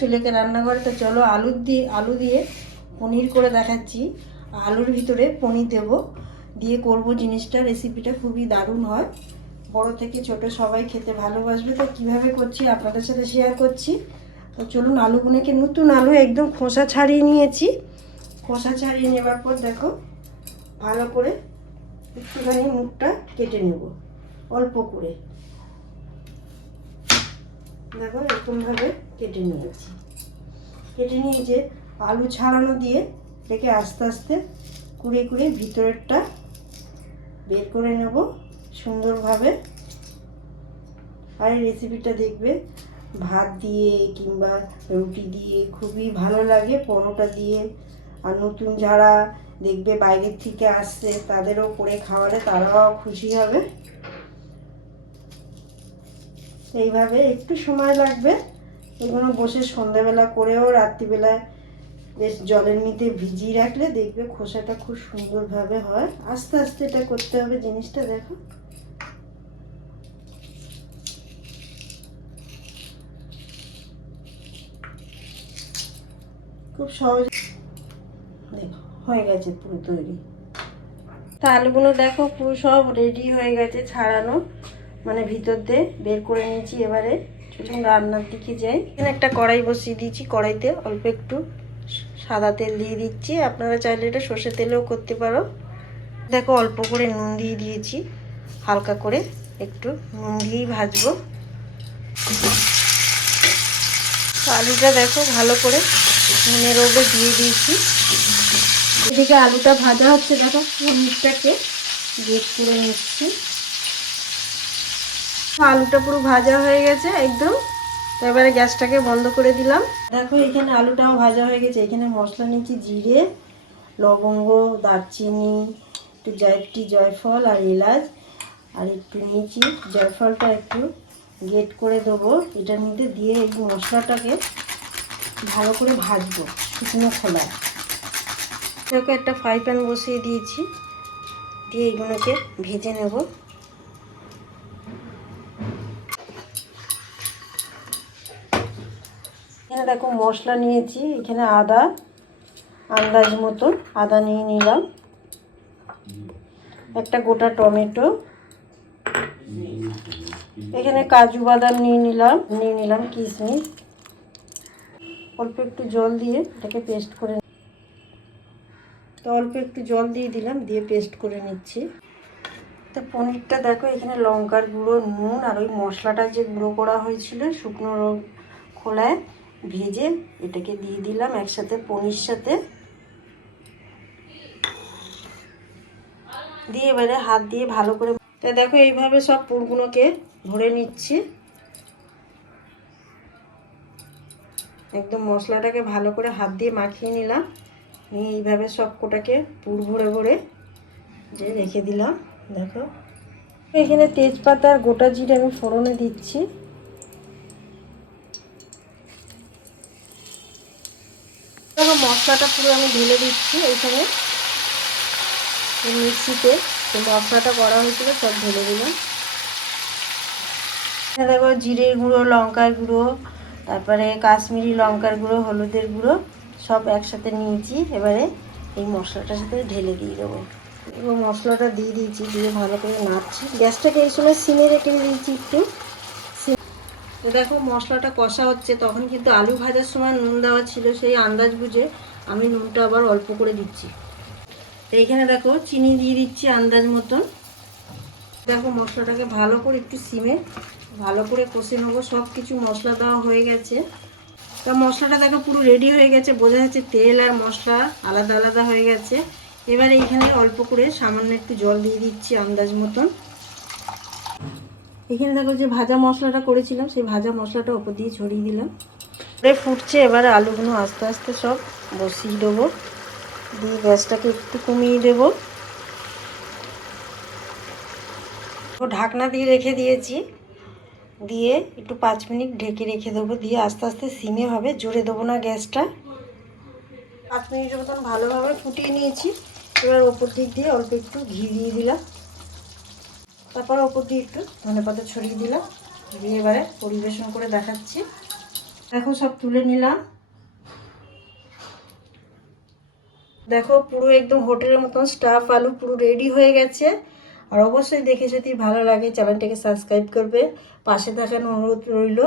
সুলেখা রান্নাঘরে। তো চলো আলু দিয়ে পনির করে দেখাচ্ছি। আলুর ভিতরে পনির দেবো, দিয়ে করব জিনিসটা। রেসিপিটা খুবই দারুণ হয়, বড় থেকে ছোট সবাই খেতে ভালোবাসবে। তো কীভাবে করছি আপনাদের সাথে শেয়ার করছি। তো চলুন, আলুগুলোকে, নতুন আলু একদম খোসা ছাড়িয়ে নিয়েছি। খোসা ছাড়িয়ে নেবার পর দেখো ভালো করে একটুখানি মুখটা কেটে নেব, অল্প করে। দেখো এরকমভাবে কেটে নিয়েছি। কেটে নিয়ে যে আলু ছাড়ানো দিয়ে এটাকে আস্তে আস্তে কুড়ে কুড়ে ভিতরেরটা বের করে নেব সুন্দরভাবে। আর এই রেসিপিটা দেখবে ভাত দিয়ে কিংবা রুটি দিয়ে খুবই ভালো লাগে, পরোটা দিয়ে। আর নতুন যারা দেখবে বাইরের থেকে আসছে তাদেরও করে খাওয়ালে তারাও খুশি হবে। এইভাবে একটু সময় লাগবে, এগুলো বসে সন্ধ্যাবেলা করেও রাত্রিবেলায় বেশ জলের মধ্যে ভিজিয়ে রাখলে দেখবে খোসাটা খুব সুন্দরভাবে হয়। আস্তে আস্তে এটা করতে হবে জিনিসটা। দেখো খুব সহজ, দেখো হয়ে গেছে পুরো তৈরি। তা আলুগুলো দেখো পুরো সব রেডি হয়ে গেছে ছাড়ানো, মানে ভিতর দিয়ে বের করে নিয়েছি। এবারে চলুন রান্নার দিকে যাই। এখানে একটা কড়াই বসিয়ে দিয়েছি, কড়াইতে অল্প একটু সাদা তেল দিয়ে দিচ্ছি, আপনারা চাইলে এটা সর্ষের তেলেও করতে পারো। দেখো অল্প করে নুন দিয়ে দিয়েছি, হালকা করে একটু নুন দিয়েই ভাজবো। আলুটা দেখো ভালো করে নুনের ওপরে দিয়ে দিয়েছি। এদিকে আলুটা ভাজা হচ্ছে, দেখো পনিরটাকে বের করে নিচ্ছি। আলুটা পুরো ভাজা হয়ে গেছে একদম। তো এবারে গ্যাসটাকে বন্ধ করে দিলাম। দেখো এখানে আলুটাও ভাজা হয়ে গেছে। এখানে মশলা নিয়েছি জিরে, লবঙ্গ, দারচিনি, একটু জয়ফল আর এলাচ, আর একটু নিয়েছি জয়ফলটা একটু গ্রেট করে দেবো এটার মধ্যে দিয়ে। এই মশলাটাকে ভালো করে ভাজবো শুকনো খোলায়। এটাকে একটা ফ্রাই প্যান বসিয়ে দিয়েছি, দিয়ে এগুলোকে ভেজে নেব। এখানে দেখো মশলা নিয়েছি, এখানে আদা আন্দাজ মতন আদা নিয়ে নিলাম, একটা গোটা টমেটো, এখানে কাজু বাদাম নিয়ে নিলাম কিশমিশ। অল্প একটু জল দিয়ে এটাকে পেস্ট করে, তো অল্প একটু জল দিয়ে দিলাম, দিয়ে পেস্ট করে নিচ্ছি। তো পনিরটা দেখো এখানে লঙ্কার গুঁড়ো, নুন আর ওই মশলাটা যে গুঁড়ো করা হয়েছিল শুকনো খোলায় ভেজে, এটাকে দিয়ে দিলাম একসাথে পনির সাথে। দিয়ে এবারে হাত দিয়ে ভালো করে, তা দেখো এইভাবে সব পুরগুলোকে ভরে নিচ্ছি। একদম মশলাটাকে ভালো করে হাত দিয়ে মাখিয়ে নিলাম, নিয়ে এইভাবে সব কোটাকে পুর ভরে ভরে যে রেখে দিলাম। দেখো এখানে তেজপাতা আর গোটা জিরে আমি ফোড়নে দিচ্ছি। দেখো মশলাটা পুরো আমি ঢেলে দিচ্ছি এইখানে মিক্সিতে, যে মশলাটা করা হয়েছিল সব ঢেলে দিলাম। দেখো জিরের গুঁড়ো, লঙ্কার গুঁড়ো, তারপরে কাশ্মীরি লঙ্কার গুঁড়ো, হলুদের গুঁড়ো সব একসাথে নিয়েছি। এবারে এই মশলাটার সাথে ঢেলে দিয়ে দেবো। এবং মশলাটা দিয়ে দিয়েছি, দিয়ে ভালো করে নাড়ছি। গ্যাসটাকে এই সময় সিমে রেখে দিয়েছি একটু। তো দেখো মশলাটা কষা হচ্ছে, তখন কিন্তু আলু ভাজার সময় নুন দেওয়া ছিল, সেই আন্দাজ বুঝে আমি নুনটা আবার অল্প করে দিচ্ছি। তো এইখানে দেখো চিনি দিয়ে দিচ্ছি আন্দাজ মতন। দেখো মশলাটাকে ভালো করে একটু সিমে ভালো করে কষে নেবো। সব কিছু মশলা দেওয়া হয়ে গেছে। তা মশলাটা দেখো পুরো রেডি হয়ে গেছে, বোঝা যাচ্ছে তেল আর মশলা আলাদা আলাদা হয়ে গেছে। এবারে এইখানে অল্প করে সামান্য একটু জল দিয়ে দিচ্ছি আন্দাজ মতন। এখানে দেখো যে ভাজা মশলাটা করেছিলাম, সেই ভাজা মশলাটা ওপর দিয়ে ছড়িয়ে দিলাম। এবারে ফুটছে, এবারে আলুগুলো আস্তে আস্তে সব বসিয়ে দেবো, দিয়ে গ্যাসটাকে একটু কমিয়ে দেবো। ঢাকনা দিয়ে রেখে দিয়েছি, দিয়ে একটু 5 মিনিট ঢেকে রেখে দেবো, দিয়ে আস্তে আস্তে সিমে হবে, জোরে দেবো না গ্যাসটা। 5 মিনিটের মতন ভালোভাবে ফুটিয়ে নিয়েছি। এবার ওপর দিক দিয়ে অল্প একটু ঘি দিয়ে দিলাম, তারপর ওপর দিয়ে একটু ধনেপাতা ছড়িয়ে দিলাম, দিয়ে এবারে পরিবেশন করে দেখাচ্ছি। দেখো সব তুলে নিলাম। দেখো পুরো একদম হোটেলের মতন স্টাফ আলু পুরো রেডি হয়ে গেছে। আর অবশ্যই দেখে যদি ভালো লাগে চ্যানেলটাকে সাবস্ক্রাইব করবে, পাশে থাকার অনুরোধ রইল।